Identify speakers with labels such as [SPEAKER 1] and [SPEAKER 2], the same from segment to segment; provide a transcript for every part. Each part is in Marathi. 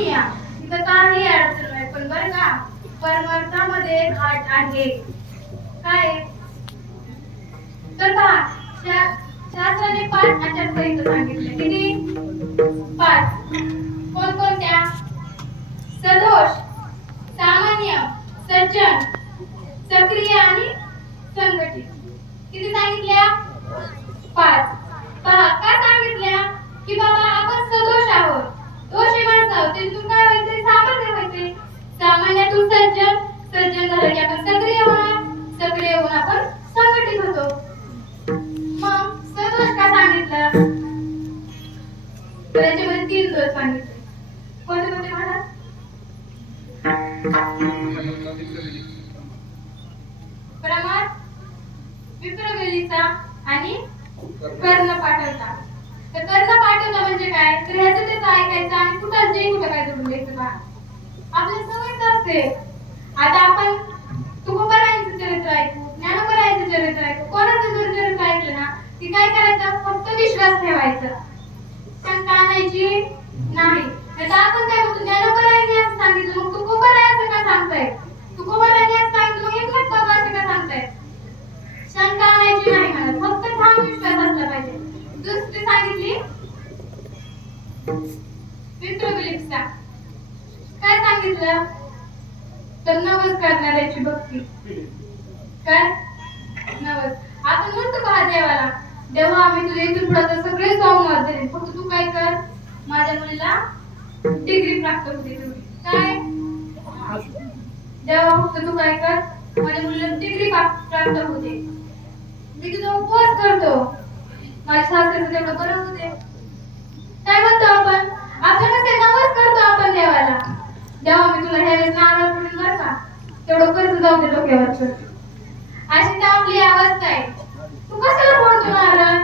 [SPEAKER 1] तिथं काही अडचण नाही पण बरं का आहे. काय? तर पहा शास्त्राने पाच सांगितले किती? पाच. कोणकोणत्या? सदोष सामान्य सज्जन सक्रिय आणि संघटित. किती सांगितले तर याच्यामध्ये तीन दोष सांगितले. कोणते कोणते महाराज प्रमाण विप्रवेलीचा आणि कर्ण पाठवता. तर कर्ण पाठवता म्हणजे काय? तर ह्याचं त्याचं ऐकायचं आणि कुठं जे कुठं काय जोडून द्यायचं बा. आपल्या सवयच असते. आता आपण तुकोबारायांचं चरित्र ऐकू ज्ञानोबारायांचं चरित्र ऐकू कोणाचं जर चरित्र ऐकलं ना की काय करायचं? फक्त विश्वास ठेवायचा. शंका नाही. त्याचा आपण काय म्हणतो ज्ञानोबारायांनी असं सांगितलं मग तुकोबारायांचं का सांगताय? तुकोबारायांनी असं सांगितलं मग एकनाथ बाबा असं का सांगताय? शंका आणायची नाही म्हणत. फक्त ठाम विश्वास असला पाहिजे. दुसरी सांगितली? विप्रोविलिप्सा काय सांगितलं? तर नवस करणाऱ्याची भक्ती. काय? नवस. आपण म्हणतो का देवाला? देवा आम्ही तुला इथून पुढे तर सगळे सोमवार देईन फक्त तू काय कर माझ्या मुलीला डिग्री प्राप्त होते काय? देवा फक्त तू काय कर. माझ्या मुलीला डिग्री प्राप्त होते. मी तुझा उपवास करतो. माझ्या सासऱ्याचं तेवढं बरं होते काय म्हणतो आपण? आपण कसे नवस करतो आपण देवाला. देवा मी तुला ह्यावेळेस नारळ पडून बरं का? तेवढं कर्ज जाऊ दे डोक्यावरचं. अशी तर आपली अवस्था आहे. तू कशाला पडतो नारळ?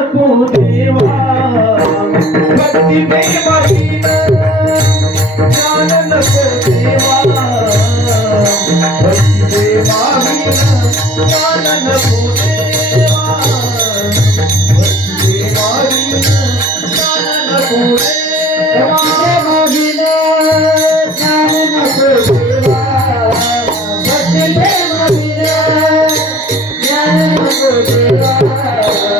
[SPEAKER 2] नको देवा. भक्ती प्रेमविना ज्ञान नको देवा. भक्ती प्रेमविना ज्ञान नको देवा. भक्ती प्रेमविना ज्ञान नको देवा. प्रेमविना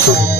[SPEAKER 2] Thank you.